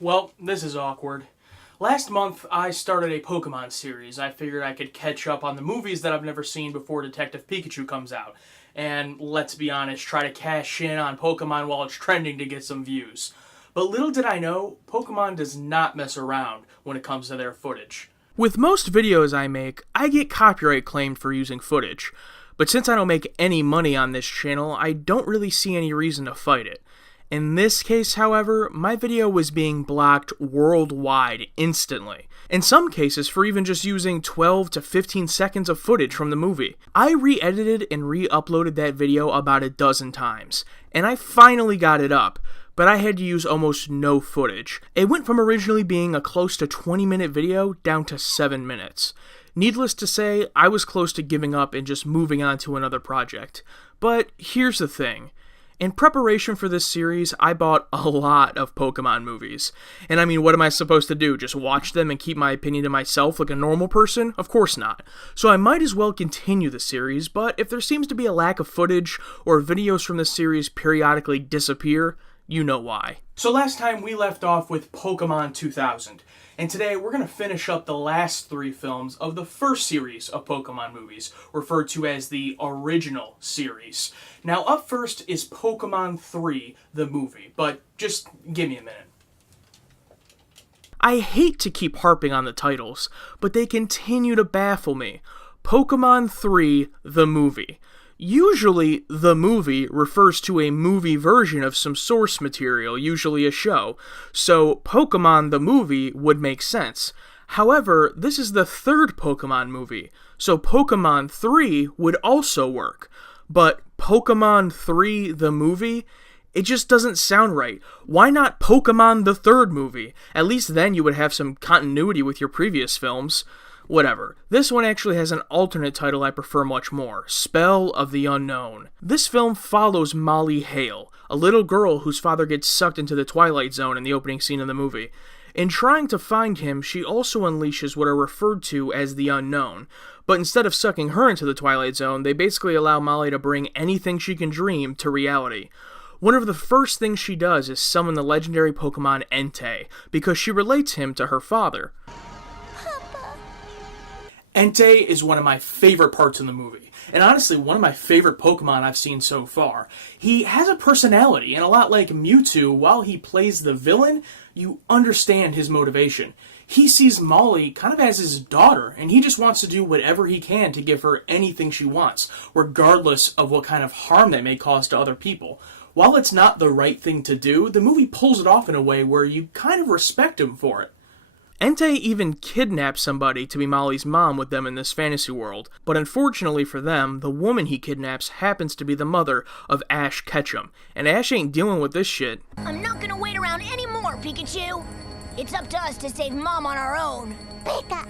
Well, this is awkward. Last month, I started a Pokemon series. I figured I could catch up on the movies that I've never seen before Detective Pikachu comes out. And let's be honest, try to cash in on Pokemon while it's trending to get some views. But little did I know, Pokemon does not mess around when it comes to their footage. With most videos I make, I get copyright claimed for using footage. But since I don't make any money on this channel, I don't really see any reason to fight it. In this case, however, my video was being blocked worldwide instantly. In some cases for even just using 12 to 15 seconds of footage from the movie. I re-edited and re-uploaded that video about a dozen times, and I finally got it up, but I had to use almost no footage. It went from originally being a close to 20-minute video down to 7 minutes. Needless to say, I was close to giving up and just moving on to another project. But here's the thing. In preparation for this series, I bought a lot of Pokemon movies. And I mean, what am I supposed to do? Just watch them and keep my opinion to myself like a normal person? Of course not. So I might as well continue the series, but if there seems to be a lack of footage, or videos from the series periodically disappear, you know why. So last time we left off with Pokemon 2000. And today we're going to finish up the last 3 films of the first series of Pokemon movies, referred to as the original series. Now up first is Pokemon 3, the movie, but just give me a minute. I hate to keep harping on the titles, but they continue to baffle me. Pokemon 3, the movie. Usually, the movie refers to a movie version of some source material, usually a show, so Pokemon the movie would make sense. However, this is the 3rd Pokemon movie, so Pokemon 3 would also work. But Pokemon 3 the movie? It just doesn't sound right. Why not Pokemon the 3rd movie? At least then you would have some continuity with your previous films. Whatever. This one actually has an alternate title I prefer much more, Spell of the Unknown. This film follows Molly Hale, a little girl whose father gets sucked into the Twilight Zone in the opening scene of the movie. In trying to find him, she also unleashes what are referred to as the Unknown, but instead of sucking her into the Twilight Zone, they basically allow Molly to bring anything she can dream to reality. One of the first things she does is summon the legendary Pokemon Entei, because she relates him to her father. Entei is one of my favorite parts in the movie, and honestly one of my favorite Pokemon I've seen so far. He has a personality, and a lot like Mewtwo, while he plays the villain, you understand his motivation. He sees Molly kind of as his daughter, and he just wants to do whatever he can to give her anything she wants, regardless of what kind of harm that may cause to other people. While it's not the right thing to do, the movie pulls it off in a way where you kind of respect him for it. Entei even kidnaps somebody to be Molly's mom with them in this fantasy world, but unfortunately for them, the woman he kidnaps happens to be the mother of Ash Ketchum, and Ash ain't dealing with this shit. I'm not gonna wait around anymore, Pikachu! It's up to us to save Mom on our own. Pika!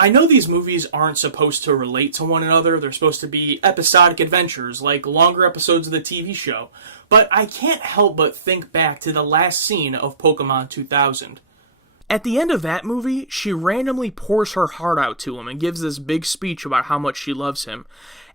I know these movies aren't supposed to relate to one another, they're supposed to be episodic adventures, like longer episodes of the TV show, but I can't help but think back to the last scene of Pokemon 2000. At the end of that movie, she randomly pours her heart out to him and gives this big speech about how much she loves him.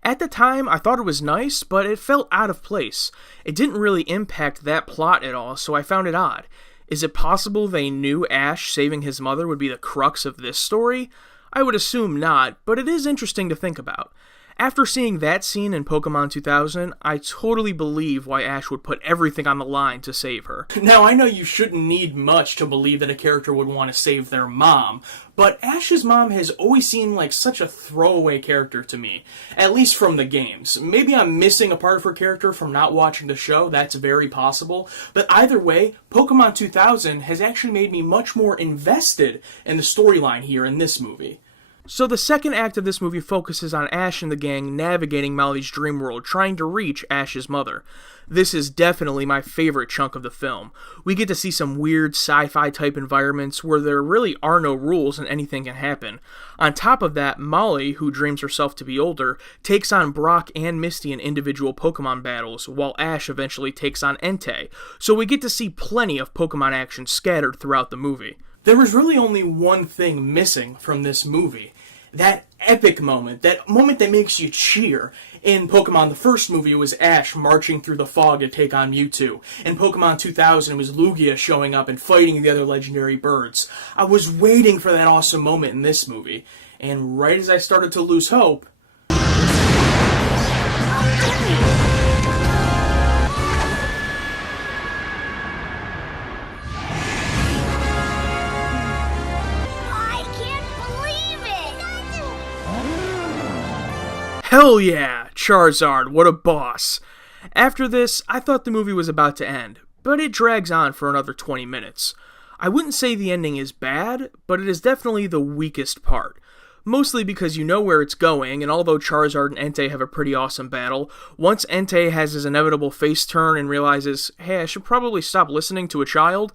At the time, I thought it was nice, but it felt out of place. It didn't really impact that plot at all, so I found it odd. Is it possible they knew Ash saving his mother would be the crux of this story? I would assume not, but it is interesting to think about. After seeing that scene in Pokemon 2000, I totally believe why Ash would put everything on the line to save her. Now, I know you shouldn't need much to believe that a character would want to save their mom, but Ash's mom has always seemed like such a throwaway character to me, at least from the games. Maybe I'm missing a part of her character from not watching the show, that's very possible, but either way, Pokemon 2000 has actually made me much more invested in the storyline here in this movie. So the second act of this movie focuses on Ash and the gang navigating Molly's dream world, trying to reach Ash's mother. This is definitely my favorite chunk of the film. We get to see some weird sci-fi type environments where there really are no rules and anything can happen. On top of that, Molly, who dreams herself to be older, takes on Brock and Misty in individual Pokemon battles, while Ash eventually takes on Entei. So we get to see plenty of Pokemon action scattered throughout the movie. There was really only one thing missing from this movie, That epic moment, that moment that makes you cheer. In Pokemon, the first movie, it was Ash marching through the fog to take on Mewtwo. In Pokemon 2000, it was Lugia showing up and fighting the other legendary birds. I was waiting for that awesome moment in this movie. And right as I started to lose hope... Hell yeah! Charizard, what a boss! After this, I thought the movie was about to end, but it drags on for another 20 minutes. I wouldn't say the ending is bad, but it is definitely the weakest part. Mostly because you know where it's going, and although Charizard and Entei have a pretty awesome battle, once Entei has his inevitable face turn and realizes, hey, I should probably stop listening to a child,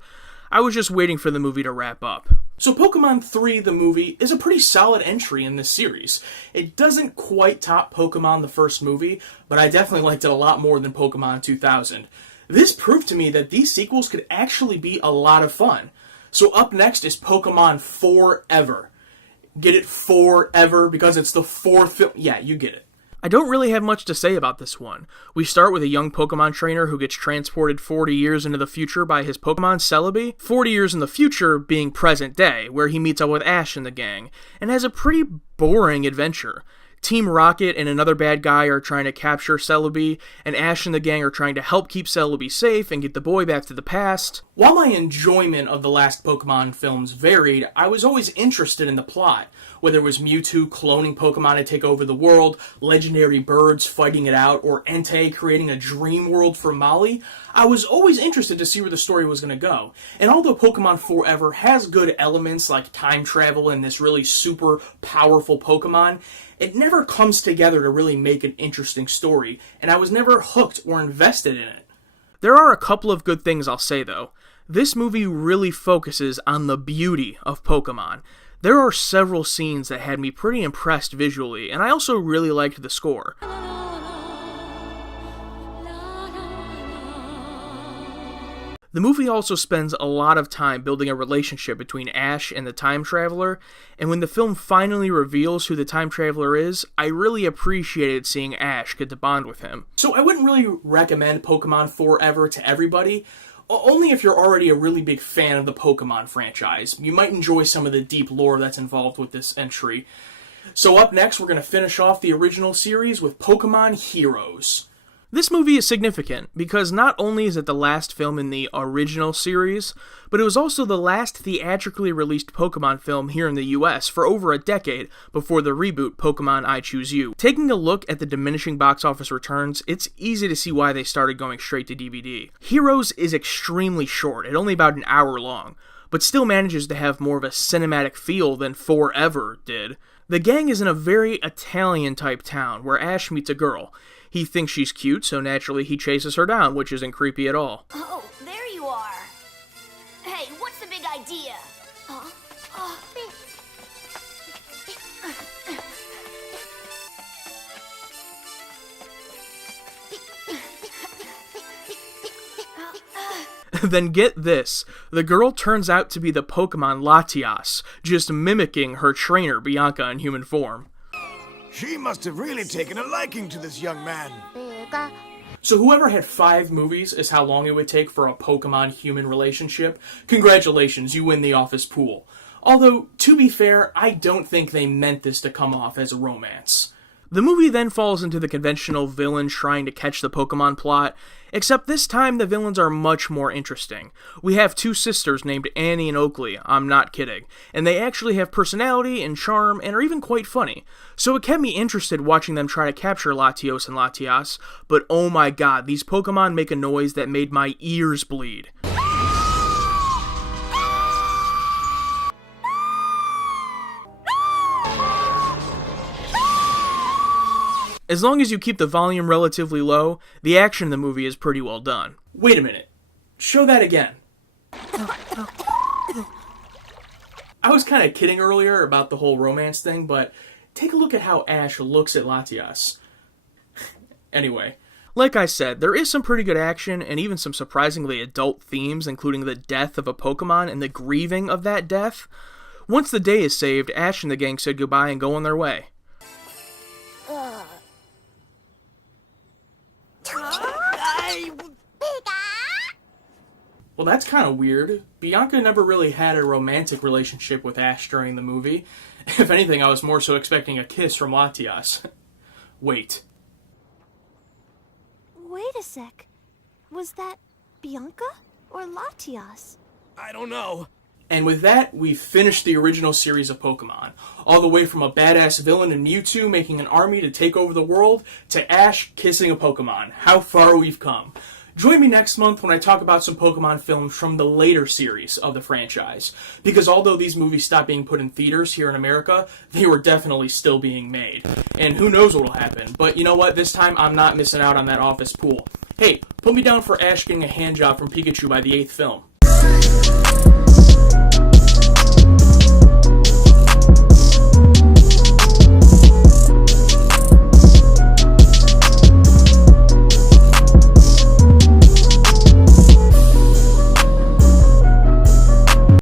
I was just waiting for the movie to wrap up. So Pokemon 3, the movie, is a pretty solid entry in this series. It doesn't quite top Pokemon the first movie, but I definitely liked it a lot more than Pokemon 2000. This proved to me that these sequels could actually be a lot of fun. So up next is Pokemon Forever. Get it, Forever, because it's the fourth film. Yeah, you get it. I don't really have much to say about this one. We start with a young Pokemon trainer who gets transported 40 years into the future by his Pokemon Celebi, 40 years in the future being present day, where he meets up with Ash and the gang, and has a pretty boring adventure. Team Rocket and another bad guy are trying to capture Celebi, and Ash and the gang are trying to help keep Celebi safe and get the boy back to the past. While my enjoyment of the last Pokemon films varied, I was always interested in the plot. Whether it was Mewtwo cloning Pokemon to take over the world, legendary birds fighting it out, or Entei creating a dream world for Molly, I was always interested to see where the story was going to go. And although Pokemon Forever has good elements like time travel and this really super powerful Pokemon, it never comes together to really make an interesting story, and I was never hooked or invested in it. There are a couple of good things I'll say though. This movie really focuses on the beauty of Pokemon. There are several scenes that had me pretty impressed visually, and I also really liked the score. The movie also spends a lot of time building a relationship between Ash and the Time Traveler, and when the film finally reveals who the Time Traveler is, I really appreciated seeing Ash get to bond with him. So I wouldn't really recommend Pokemon Forever to everybody, only if you're already a really big fan of the Pokemon franchise. You might enjoy some of the deep lore that's involved with this entry. So up next, we're going to finish off the original series with Pokemon Heroes. This movie is significant because not only is it the last film in the original series, but it was also the last theatrically released Pokemon film here in the US for over a decade before the reboot Pokemon I Choose You. Taking a look at the diminishing box office returns, it's easy to see why they started going straight to DVD. Heroes is extremely short, at only about an hour long, but still manages to have more of a cinematic feel than Forever did. The gang is in a very Italian-type town where Ash meets a girl. He thinks she's cute, so naturally he chases her down, which isn't creepy at all. Oh, there you are. Hey, what's the big idea? Then get this, the girl turns out to be the Pokemon Latias, just mimicking her trainer Bianca in human form. She must have really taken a liking to this young man. So whoever had 5 movies is how long it would take for a Pokemon-human relationship. Congratulations, you win the office pool. Although, to be fair, I don't think they meant this to come off as a romance. The movie then falls into the conventional villain trying to catch the Pokemon plot, except this time the villains are much more interesting. We have 2 sisters named Annie and Oakley, I'm not kidding, and they actually have personality and charm and are even quite funny. So it kept me interested watching them try to capture Latios and Latias, but oh my god, these Pokemon make a noise that made my ears bleed. As long as you keep the volume relatively low, the action in the movie is pretty well done. Wait a minute. Show that again. I was kind of kidding earlier about the whole romance thing, but take a look at how Ash looks at Latias. Anyway, like I said, there is some pretty good action and even some surprisingly adult themes, including the death of a Pokemon and the grieving of that death. Once the day is saved, Ash and the gang said goodbye and go on their way. Well, that's kind of weird. Bianca never really had a romantic relationship with Ash during the movie. If anything, I was more so expecting a kiss from Latias. Wait. Wait a sec. Was that Bianca or Latias? I don't know. And with that, we've finished the original series of Pokemon. All the way from a badass villain in Mewtwo making an army to take over the world, to Ash kissing a Pokemon. How far we've come. Join me next month when I talk about some Pokemon films from the later series of the franchise. Because although these movies stopped being put in theaters here in America, they were definitely still being made. And who knows what will happen. But you know what? This time I'm not missing out on that office pool. Hey, put me down for Ash getting a handjob from Pikachu by the 8th film.